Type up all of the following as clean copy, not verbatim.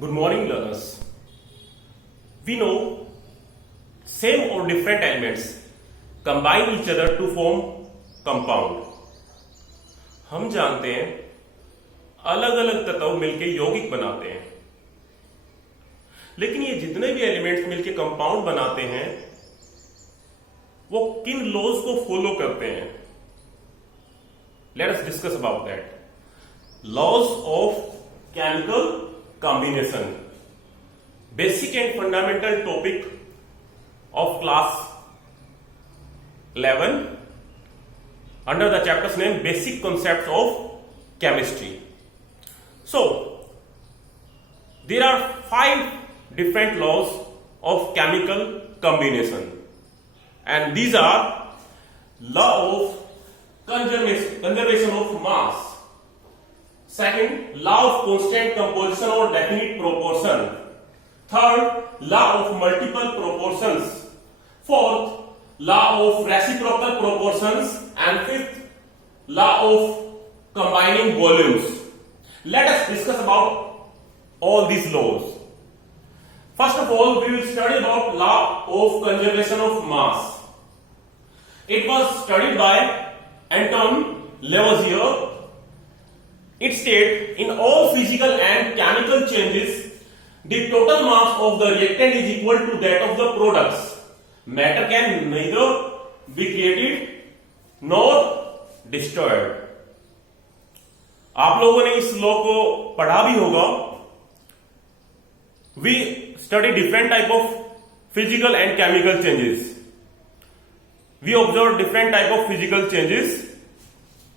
Good morning, learners. We know same or different elements combine each other to form compound. हम जानते हैं अलग अलग तत्व मिलकर यौगिक बनाते हैं, लेकिन ये जितने भी एलिमेंट्स मिलकर कंपाउंड बनाते हैं वो किन लॉज को फॉलो करते हैं? Let us discuss about that. Laws of chemical combination, basic and fundamental topic of class 11 under the chapter's name basic concepts of chemistry. So there are 5 different laws of chemical combination, and these are law of conservation of mass. Second, law of constant composition or definite proportion. Third, law of multiple proportions. Fourth, law of reciprocal proportions. And fifth, law of combining volumes. Let us discuss about all these laws. First of all, we will study about law of conservation of mass. It was studied by Anton Lavoisier. It states, in all physical and chemical changes, the total mass of the reactant is equal to that of the products. Matter can neither be created nor destroyed. आप लोगों ने इस law को पढ़ा भी होगा. We study different type of physical and chemical changes. We observe different type of physical changes.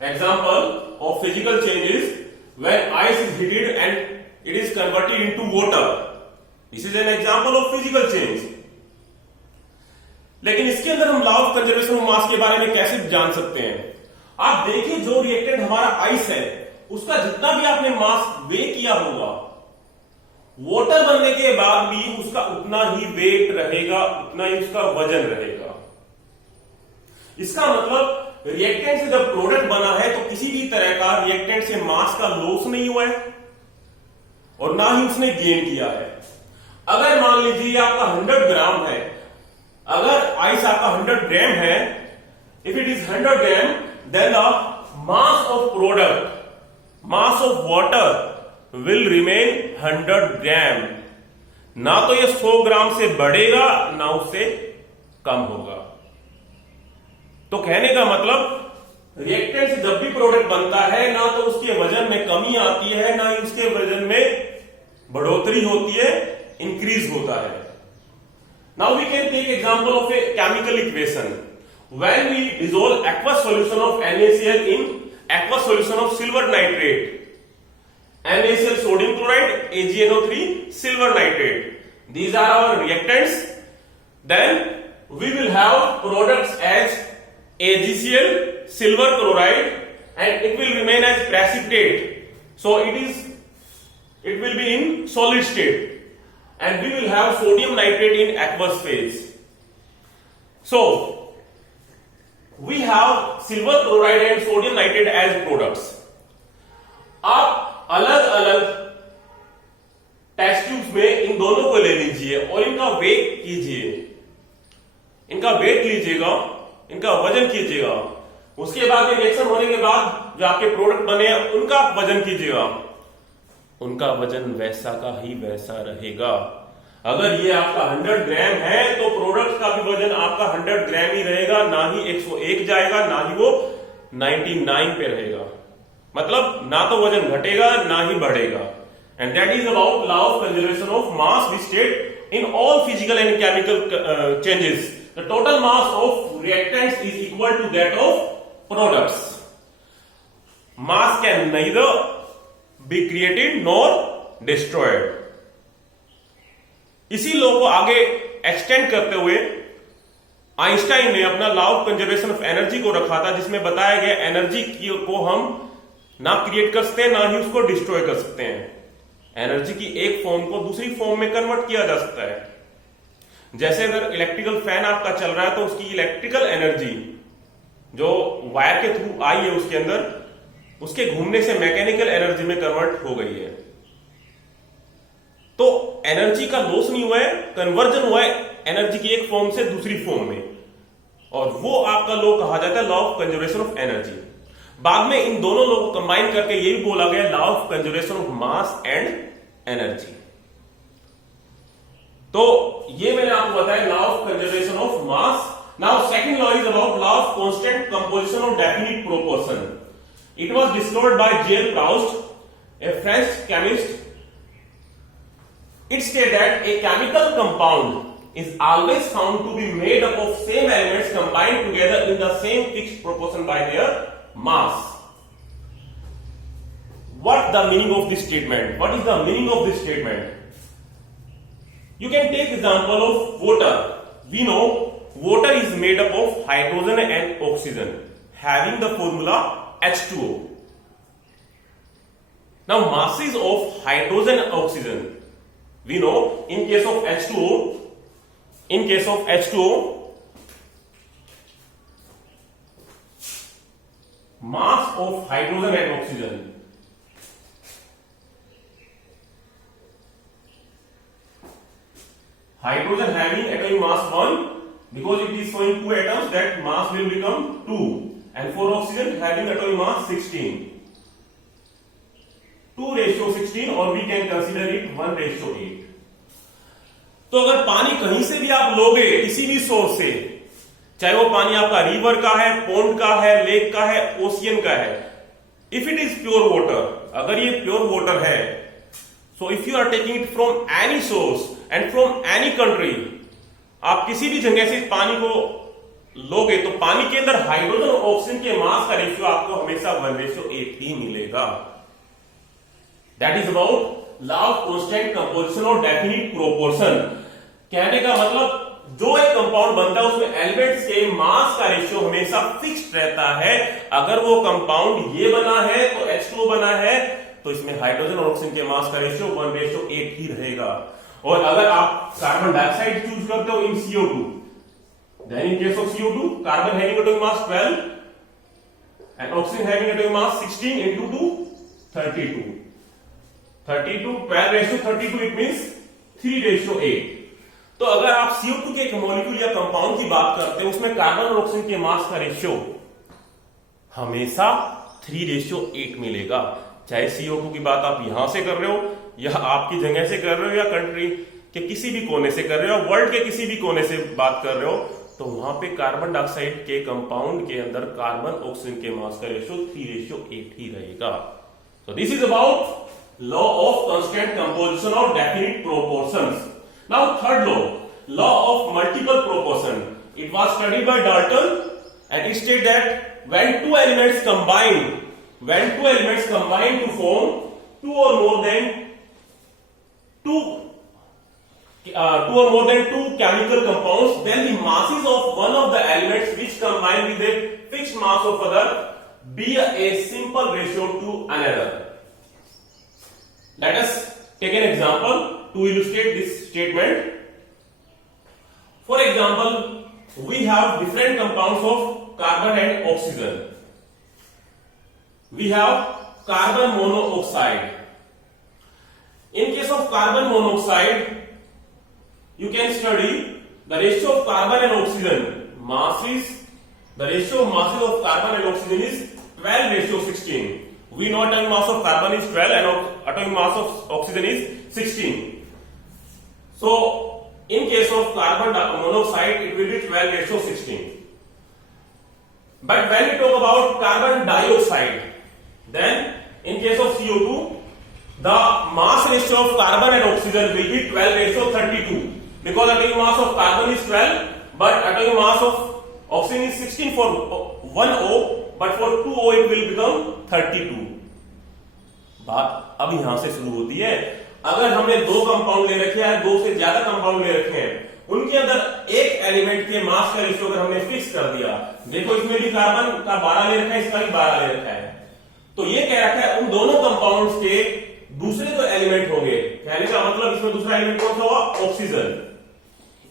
Example of physical changes when ice is heated and it is converted into water. This is an example of physical change. लेकिन इसके अंदर हम law of conservation of मास के बारे में कैसे जान सकते हैं? आप देखिए, जो रिएक्टेंट हमारा आइस है उसका जितना भी आपने मास वे किया होगा, वाटर बनने के बाद भी उसका उतना ही वेट रहेगा, उतना ही उसका वजन रहेगा. इसका मतलब रिएक्टेंट से जब प्रोडक्ट बना है तो किसी भी तरह का रिएक्टेंट से मास का लॉस नहीं हुआ है और ना ही उसने गेन किया है. अगर मान लीजिए आपका 100 ग्राम है, अगर आइस आपका 100 ग्राम है, if it is 100 gram, then the mass of product, mass of water will remain 100 gram. ना तो ये 100 ग्राम से बढ़ेगा ना उससे कम होगा. तो कहने का मतलब रिएक्टेंट से जब भी प्रोडक्ट बनता है ना तो उसके वजन में कमी आती है, ना ही उसके वजन में बढ़ोतरी होती है, इंक्रीज होता है. Now we can take example of a chemical equation. When we dissolve aqueous solution of NaCl in aqueous solution of silver nitrate, NaCl sodium chloride, AgNO3 silver nitrate, these are our reactants. Then we will have products as AgCl silver chloride, and it will remain as precipitate. So it will be in solid state, and we will have sodium nitrate in aqueous phase. So we have silver chloride and sodium nitrate as products. आप अलग अलग test tubes में इन दोनों को ले लीजिए और इनका वेट कीजिए, इनका वेट लीजिएगा, इनका वजन कीजिएगा. उसके बाद रिएक्शन होने के बाद जो आपके प्रोडक्ट बने हैं उनका वजन कीजिएगा. उनका वजन वैसा का ही वैसा रहेगा. अगर ये आपका 100 ग्राम है तो प्रोडक्ट का भी वजन आपका 100 ग्राम ही रहेगा, ना ही 101 जाएगा, ना ही वो 99 पे रहेगा. मतलब ना तो वजन घटेगा ना ही बढ़ेगा. And that is about law of conservation of mass. We state in all physical and chemical changes the total mass of reactants is equal to that of products. Mass can neither be created nor destroyed. इसी law को आगे extend करते हुए Einstein ने अपना law of conservation of energy को रखा था, जिसमें बताया गया एनर्जी को हम ना क्रिएट कर सकते हैं ना ही उसको डिस्ट्रॉय कर सकते हैं. एनर्जी की एक फॉर्म को दूसरी फॉर्म में कन्वर्ट किया जा सकता है. जैसे अगर इलेक्ट्रिकल फैन आपका चल रहा है तो उसकी इलेक्ट्रिकल एनर्जी जो वायर के थ्रू आई है उसके अंदर, उसके घूमने से मैकेनिकल एनर्जी में कन्वर्ट हो गई है. एनर्जी का लॉस नहीं हुआ है, कन्वर्जन हुआ है एनर्जी की एक फॉर्म से दूसरी फॉर्म में, और वो आपका लॉ कहा जाता है law of conservation of energy. बाद में इन दोनों लॉ को कंबाइन करके ये भी बोला गया law of conservation of mass and energy. तो ये मैंने आपको बताया law of conservation of mass. Now second law is about law of constant composition of definite proportion. It was discovered by J L. Proust, a French chemist. It states that a chemical compound is always found to be made up of same elements combined together in the same fixed proportion by their mass. What the meaning of this statement? What is the meaning of this statement? You can take example of water. We know water is made up of hydrogen and oxygen, having the formula H2O. Now masses of hydrogen and oxygen, we know in case of H2O, mass of hydrogen and oxygen, hydrogen having atomic mass 1, because it is showing 2 atoms, that mass will become 2, and for oxygen having atomic mass 16. 2:16, और we can consider it 1:8. तो अगर पानी कहीं से भी आप लोगे, किसी भी सोर्स से, चाहे वो पानी आपका रिवर का है, पॉन्ड का है, लेक का है, ओशियन का है, if it is pure water, अगर ये प्योर वाटर है, so if you are taking it from any source and from any country, आप किसी भी जगह से पानी को लोगे तो पानी के अंदर हाइड्रोजन और ऑक्सीजन के मास का रेशियो आपको हमेशा 1:8 ही मिलेगा। That is about law of constant composition और definite proportion। कहने का मतलब जो एक कंपाउंड बनता है उसमें एलिमेंट्स के मास का रेशियो हमेशा फिक्स्ड रहता है। अगर वो कंपाउंड ये बना है तो H2O बना है, तो इसमें हाइड्रोजन और ऑक्सीजन के मास का रेशियो 1:8 ही रहेगा। और अगर आप कार्बन डाइऑक्साइड चूज करते हो इन CO2, then in case of CO2, carbon having atomic mass 12 and oxygen having atomic mass 16 into 2, 32. 12:32, it means 3:8। तो अगर आप CO2 के एक मॉलिक्यूल या कंपाउंड की बात करते हैं, उसमें कार्बन और ऑक्सीजन के मास का रेशियो हमेशा 3:8 मिलेगा। चाहे CO2 की बात आप यहां से कर रहे हो, या आपकी जगह से कर रहे हो, या कंट्री के किसी भी कोने से कर रहे हो, वर्ल्ड के किसी भी कोने से बात कर रहे हो, तो वहां पे कार्बन डाइऑक्साइड के कंपाउंड के अंदर कार्बन ऑक्सीजन के मास का रेशियो 3:8 ही रहेगा। So this is about law of constant composition or definite proportions. Now third law of multiple proportion. It was studied by Dalton, and it states that when two elements combine to form two or more than two chemical compounds, then the masses of one of the elements which combine with a fixed mass of other be a simple ratio to another. Let us take an example to illustrate this statement. For example, we have different compounds of carbon and oxygen. We have carbon monoxide. In case of carbon monoxide, you can study the ratio of carbon and oxygen masses. The ratio of masses of carbon and oxygen is 12:16. We know atomic mass of carbon is 12 and atomic mass of oxygen is 16. So, in case of carbon monoxide, it will be 12:16. But when we talk about carbon dioxide, then in case of CO2, the mass ratio of carbon and oxygen will be 12:32. Because atomic mass of carbon is 12, but atomic mass of oxygen is 16 for 1 O, but for 2 O it will become 32। बात अब यहां से शुरू होती है। अगर हमने दो कंपाउंड ले रखे हैं, दो से ज्यादा कंपाउंड ले रखे हैं, उनके अंदर एक एलिमेंट के मास का रेशियो अगर हमने फिक्स कर दिया, देखो इसमें भी कार्बन का 12 ले रखा है, इसका भी 12 ले रखा है, तो ये कह रखा है उन दोनों कंपाउंड्स के दूसरे जो एलिमेंट होंगे, कहने का मतलब इसमें दूसरा एलिमेंट कौन सा होगा? ऑक्सीजन।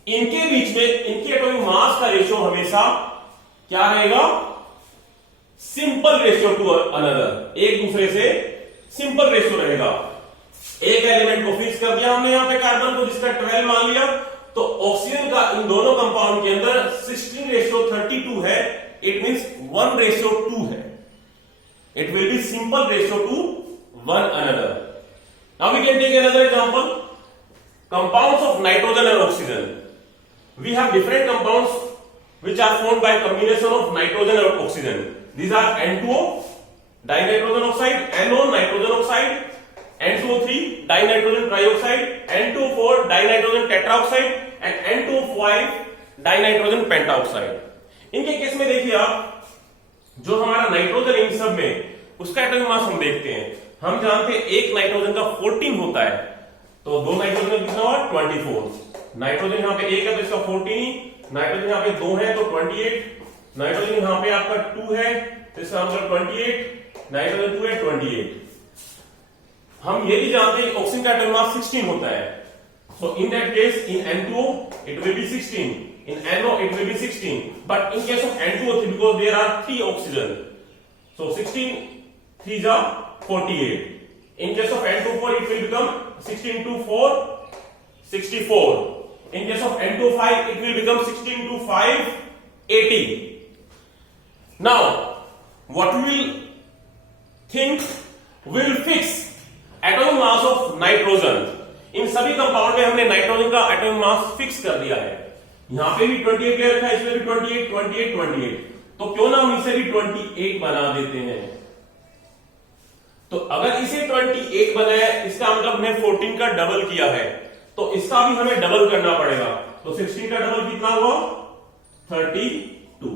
इनके बीच में इनके एटॉमिक मास का रेशियो हमेशा क्या रहेगा? सिंपल रेशियो टू अनदर, एक दूसरे से सिंपल रेशियो रहेगा। एक एलिमेंट को फिक्स कर दिया हमने यहां पे कार्बन को, जिसका 12 मान लिया, तो ऑक्सीजन का इन दोनों कंपाउंड के अंदर 16:32 है। इट मींस 1:2 है। It will be simple ratio two one another. Now we can take another example, compounds of nitrogen and oxygen. We have different compounds which are formed by combination of nitrogen and oxygen. These are N2O, dinitrogen oxide, NO, nitrogen oxide, N2O3, dinitrogen trioxide, N2O4, dinitrogen tetraoxide, and N2O5, dinitrogen pentaoxide. इनके case में देखिए आप, जो हमारा nitrogen in सब में, उसका atomic mass हम देखते हैं। हम जानते हैं एक नाइट्रोजन का 14 होता है, तो दो नाइट्रोजन कितना हुआ 24। नाइट्रोजन यहां पे एक है तो इसका 14, नाइट्रोजन यहाँ पे 2 है तो 28, नाइट्रोजन यहाँ पे आपका 2 है तो इसका मतलब 28, नाइट्रोजन 2 है 28। हम ये भी जानते हैं ऑक्सीजन का एटॉमिक मास 16 होता है, so in that case in N2O it will be 16, in NO it will be 16, but in case of N2O3 because there are 3 oxygen, so 16 3 जा 48। In case of N2O4 it will become 16 2 4 64। In case of N2O5, it will become 16 to 5, 80. Now, what we will think, we will fix atomic mass of nitrogen. इन सभी compound में हमने nitrogen का atomic mass fix कर दिया है। यहां पे भी 28 ले रखा है, इसमें भी 28, 28, 28। तो क्यों ना हम इसे भी 28 बना देते हैं। तो अगर इसे 28 बनाया, इसका मतलब हमने 14 का डबल किया है, तो इसका भी हमें डबल करना पड़ेगा। तो 16 का डबल कितना हुआ 32।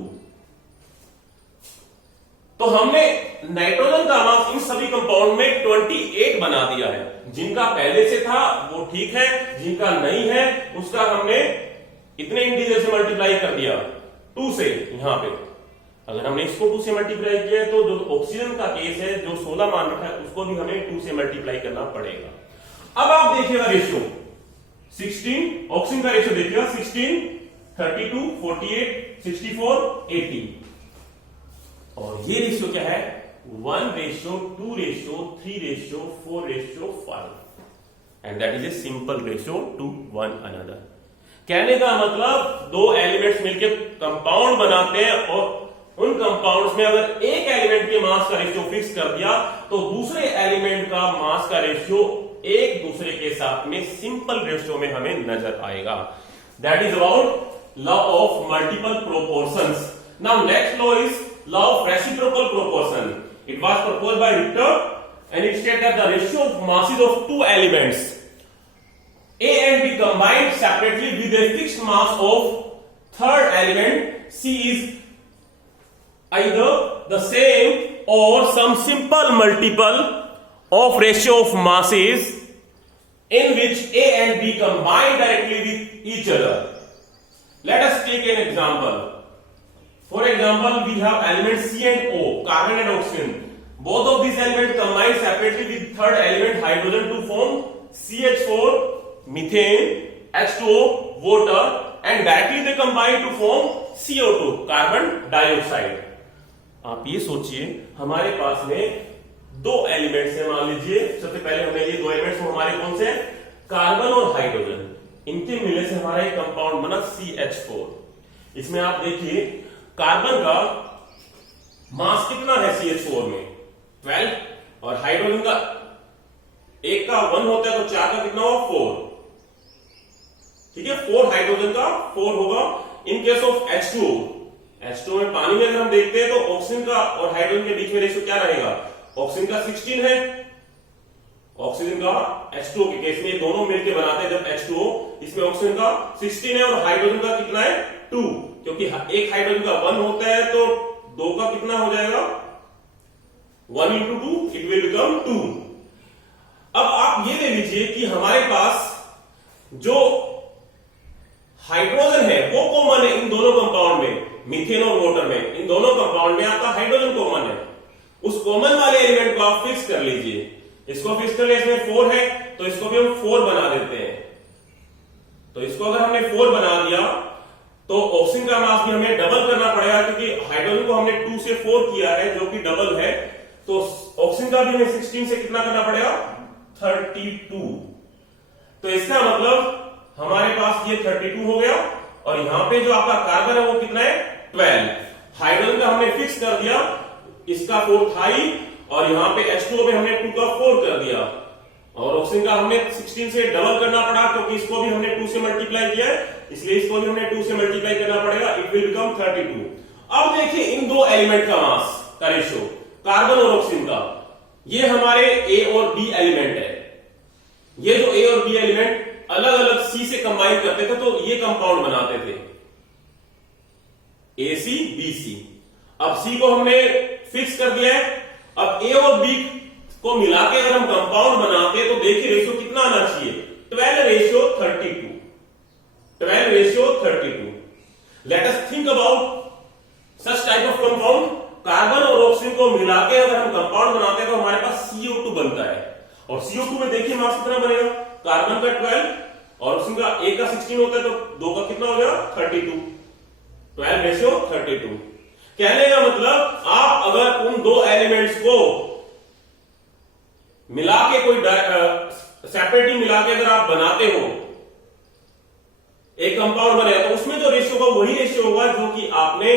तो हमने नाइट्रोजन का मास इन सभी कंपाउंड में 28 बना दिया है। जिनका पहले से था वो ठीक है, जिनका नहीं है उसका हमने इतने इंटीजर से मल्टीप्लाई कर दिया 2 से। यहां पे अगर हमने इसको 2 से मल्टीप्लाई किया है, तो जो ऑक्सीजन का केस है जो 16 मान रखा है, उसको भी हमें 2 से मल्टीप्लाई करना पड़ेगा। अब आप देखिएगा रेशियो 16, ऑक्सीजन का रेशियो देखिएगा 16, 32, 48, 64, 80। और ये रेशियो क्या है 1:2:3:4:5, and that is a simple ratio two one another. कहने का मतलब दो एलिमेंट्स मिलकर कंपाउंड बनाते हैं, और उन कंपाउंड्स में अगर एक एलिमेंट के मास का रेशियो फिक्स कर दिया, तो दूसरे एलिमेंट का मास का रेशियो एक दूसरे के साथ में सिंपल रेशियो में हमें नजर आएगा। That is about law of multiple proportions. Now next law is law of reciprocal proportion. It was proposed by Richter and it state that the ratio of masses of two elements A and B combined separately with a fixed mass of third element C is either the same or some simple multiple of ratio of masses in which A and B combine directly with each other. Let us take an example. For example, we have elements C and O, carbon and oxygen. Both of these elements combine separately with third element hydrogen to form CH4, methane, H2O, water, and directly they combine to form CO2, carbon dioxide. आप ये सोचिए हमारे पास में दो elements हैं। मान लीजिए सबसे पहले हमने ये दो एलिमेंट्स हमारे कौन से कार्बन और हाइड्रोजन, इनके मिलने से हमारा एक कंपाउंड बना CH4। इसमें आप देखिए कार्बन का मास कितना है CH4 में 12, और हाइड्रोजन का एक का 1 होता है तो 4 का कितना होगा 4। ठीक है, 4 हाइड्रोजन का 4 होगा। इन केस ऑफ H2O में पानी में अगर हम देखते हैं तो ऑक्सीजन का और हाइड्रोजन के बीच में रेशियो क्या रहेगा, ऑक्सीजन का 16 है, ऑक्सीजन का H2O के केस में दोनों मिलकर बनाते हैं जब H2O, इसमें ऑक्सीजन का 16 है और हाइड्रोजन का कितना है 2, क्योंकि एक हाइड्रोजन का 1 होता है तो 2 का कितना हो जाएगा 1 into 2 इट विल बिकम 2। अब आप ये ले लीजिए कि हमारे पास जो हाइड्रोजन है वो कॉमन है इन दोनों कंपाउंड में, मीथेन और वाटर में, इन दोनों कंपाउंड में आपका हाइड्रोजन कॉमन है। उस कॉमन वाले एलिमेंट को आप फिक्स कर लीजिए, इसको फिक्स कर लिया, इसमें 4 है तो इसको भी हम 4 बना देते हैं। तो इसको अगर हमने 4 बना दिया तो ऑक्सीजन का मास भी हमें डबल करना पड़ेगा, क्योंकि हाइड्रोजन को हमने 2 से 4 किया है जो कि डबल है, तो ऑक्सीजन का भी हमें 16 से कितना करना पड़ेगा 32। तो इसका मतलब हमारे पास ये 32 हो गया और यहां पे जो आपका कार्बन है वो कितना है 12। हाइड्रोजन का हमने फिक्स कर दिया, इसका 4 था ही, और यहां पे H2O में हमने 2 का 4 कर दिया, और ऑक्सीजन का हमने 16 से डबल करना पड़ा क्योंकि इसको भी हमने 2 से मल्टीप्लाई किया है, इसलिए इसको भी हमने 2 से मल्टीप्लाई करना पड़ेगा। It will become 32। अब देखिए इन दो एलिमेंट का मास का रेशियो, कार्बन और ऑक्सीजन का, ये हमारे ए और बी एलिमेंट है। ये जो ए और बी एलिमेंट अलग अलग सी से कंबाइन करते थे तो ये कंपाउंड बनाते थे AC BC। अब सी को हमने फिक्स कर दिया है, अब ए और बी को मिला के अगर हम कंपाउंड बनाते हैं तो देखिए रेशियो कितना आना चाहिए, 12:32। 12:32। Let us think about such type of compound. Carbon और ऑक्सीजन को मिला के अगर हम कंपाउंड बनाते हैं तो हमारे पास CO2 बनता है, और CO2 में देखिए मास कितना बनेगा, कार्बन का 12 और ऑक्सीजन का एक का 16 होता है तो 2 का कितना हो गया 32। 12:32। कहने का मतलब आप अगर उन दो एलिमेंट्स को मिला के कोई सेपरेटली मिला के अगर आप बनाते हो, एक कंपाउंड बनेगा, तो उसमें जो रेशियो होगा वही रेशियो होगा जो कि आपने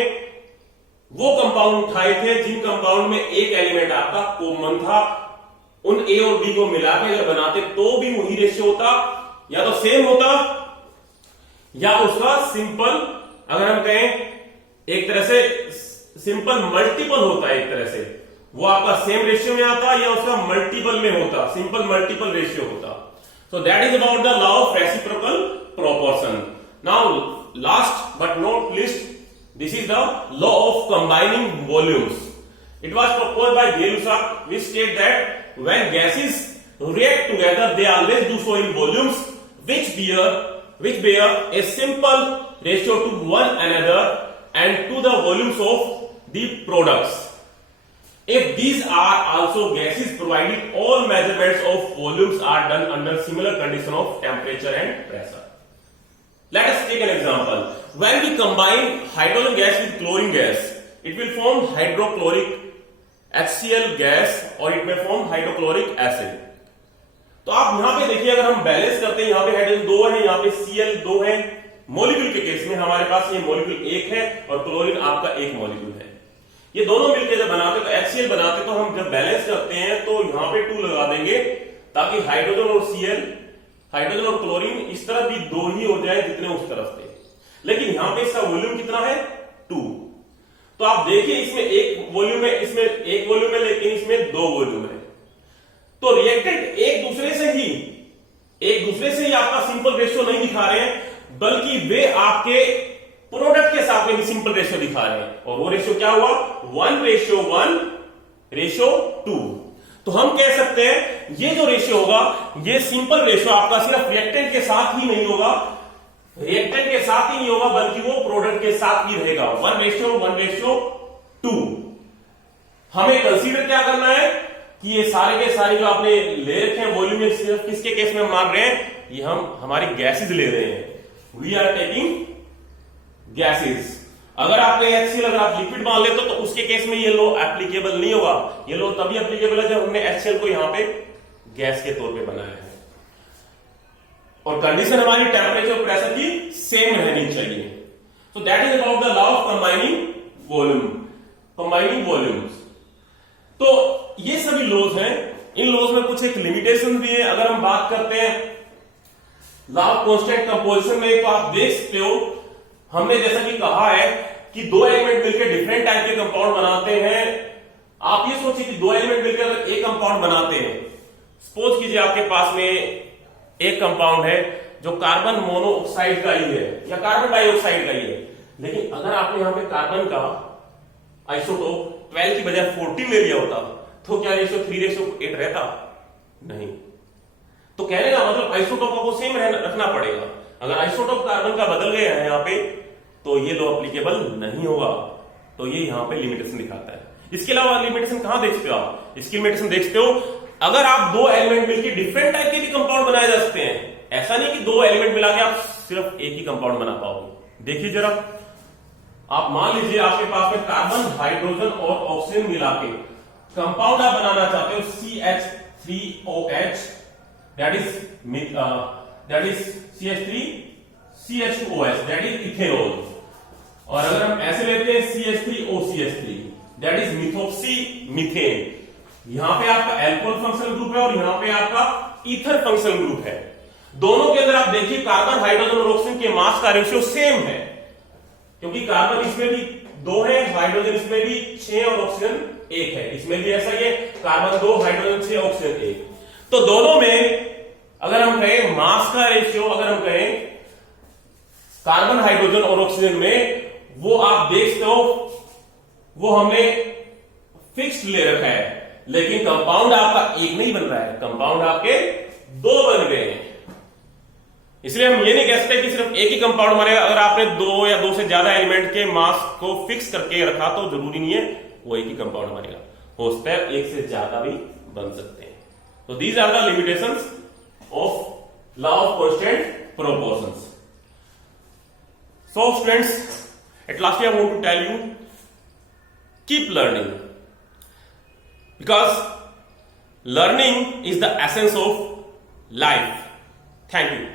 वो कंपाउंड उठाए थे जिन कंपाउंड में एक एलिमेंट आपका कॉमन था। उन ए और बी को मिला के अगर बनाते तो भी वही रेशियो होता, या तो सेम होता या उसका सिंपल, अगर हम कहें एक तरह से सिंपल मल्टीपल होता है, एक तरह से वो आपका सेम रेशियो में आता या उसका मल्टीपल में होता, सिंपल मल्टीपल रेशियो होता। So that is about the law of reciprocal proportion. Now last but not least, this is the law of combining volumes. It was proposed by Gay-Lussac, which state that when gases react together they always do so in volumes which bear a simple ratio to one another and to the volumes of the products. If these are also gases, provided all measurements of volumes are done under similar condition of temperature and pressure. Let us take an example. When we combine hydrogen gas with chlorine gas, it will form hydrochloric HCl gas or it may form hydrochloric acid. तो आप यहां पे देखिए, अगर हम balance करते हैं, यहां पे हाइड्रोजन 2 है, यहां पे Cl 2 है, मॉलिक्यूल के केस में हमारे पास ये मॉलिक्यूल 1 है और क्लोरीन आपका एक मॉलिक्यूल है। ये दोनों मिलकर जब बनाते तो HCl बनाते, तो हम जब बैलेंस करते हैं तो यहां पे 2 लगा देंगे ताकि हाइड्रोजन और Cl, हाइड्रोजन और क्लोरीन इस तरफ भी 2 ही हो जाए जितने उस तरफ थे, लेकिन यहां पे इसका वॉल्यूम कितना है 2। तो आप देखिए इसमें एक वॉल्यूम है, इसमें एक वॉल्यूम है, लेकिन इसमें 2 वॉल्यूम है। तो रिएक्टेंट एक दूसरे से ही आपका सिंपल रेशियो नहीं दिखा रहे हैं, बल्कि वे आपके प्रोडक्ट के साथ में भी सिंपल रेशियो दिखा रहे हैं, और वो रेशियो क्या हुआ 1:1:2। तो हम कह सकते हैं ये जो रेशियो होगा, ये सिंपल रेशियो आपका सिर्फ रिएक्टेंट के साथ ही नहीं होगा, बल्कि वो प्रोडक्ट के साथ भी रहेगा, 1:1:2। हमें कंसीडर क्या करना है कि ये सारे के सारे जो आपने ले रखे हैं वॉल्यूम में, सिर्फ किसके केस में हम मान रहे हैं, ये हम हमारी गैसेज ले रहे हैं, वी आर टेकिंग गैसेज। अगर आपने HCl अगर आप लिक्विड मान लेते तो उसके केस में ये लॉ एप्लीकेबल नहीं होगा। ये लॉ तभी एप्लीकेबल है जब हमने HCl को यहां पे गैस के तौर पे बनाया है, और कंडीशन हमारी टेम्परेचर और प्रेशर की सेम रहनी चाहिए। So that is about the law of combining volumes. तो ये सभी लॉज हैं, इन लॉज में कुछ एक लिमिटेशन भी है। अगर हम बात करते हैं लॉ ऑफ कांस्टेंट कंपोजिशन में, तो आप देख सकते हो हमने जैसा कि कहा है कि 2 एलिमेंट मिलकर डिफरेंट टाइप के कंपाउंड बनाते हैं। आप ये सोचिए कि 2 एलिमेंट मिलकर अगर एक कंपाउंड बनाते हैं, सपोज कीजिए आपके पास में एक कंपाउंड है जो कार्बन मोनोऑक्साइड का ही है या कार्बन डाइऑक्साइड का ही है, लेकिन अगर आपने यहां पे कार्बन का आइसोटोप 12 की बजाय 14 ले लिया होता तो क्या रेशियो 3:8 रहता? नहीं। तो कहने का मतलब आइसोटोप को सेम रखना पड़ेगा। अगर आइसोटोप कार्बन का बदल गया है यहां पे तो ये लॉ एप्लीकेबल नहीं होगा, तो ये यहां पे लिमिटेशन दिखाता है। इसके अलावा लिमिटेशन कहां देखते हो आप? इसकी लिमिटेशन देखते हो अगर आप 2 एलिमेंट मिलकर डिफरेंट टाइप के भी कंपाउंड बनाए जा सकते हैं। ऐसा नहीं कि 2 एलिमेंट मिला के आप सिर्फ एक ही कंपाउंड बना पाओगे। देखिए जरा, आप मान लीजिए आपके पास में कार्बन, हाइड्रोजन और ऑक्सीजन मिला के कंपाउंड आप बनाना चाहते हो CH3OH that is CH3 CH2OH, that is ethanol. और अगर हम ऐसे लेते हैं CH3OCH3, that is methoxy methane. यहां पे आपका एल्कोहल फंक्शनल ग्रुप है और यहां पे आपका ईथर फंक्शनल ग्रुप है। दोनों के अंदर आप देखिए कार्बन, हाइड्रोजन और ऑक्सीजन के मास का रेशियो सेम है, क्योंकि कार्बन इसमें भी 2 है, हाइड्रोजन इसमें भी 6 और ऑक्सीजन 1 है। इसमें भी ऐसा ही है, कार्बन 2, हाइड्रोजन 6, ऑक्सीजन 1। तो दोनों में अगर हम कहें मास का रेशियो, अगर हम कहें कार्बन, हाइड्रोजन और ऑक्सीजन में, वो आप देखते हो वो हमने फिक्स्ड ले रखा है, लेकिन कंपाउंड आपका एक नहीं बन रहा है, कंपाउंड आपके 2 बन गए हैं। इसलिए हम ये नहीं कह सकते कि सिर्फ एक ही कंपाउंड बनेगा। अगर आपने 2 या 2 से ज्यादा एलिमेंट के मास को फिक्स करके रखा तो जरूरी नहीं है वो एक ही कंपाउंड बनेगा, हो सकता है एक से ज्यादा भी बन सकते हैं। तो these are the limitations of law of constant proportions. So students, at last I want to tell you, keep learning, because learning is the essence of life. Thank you.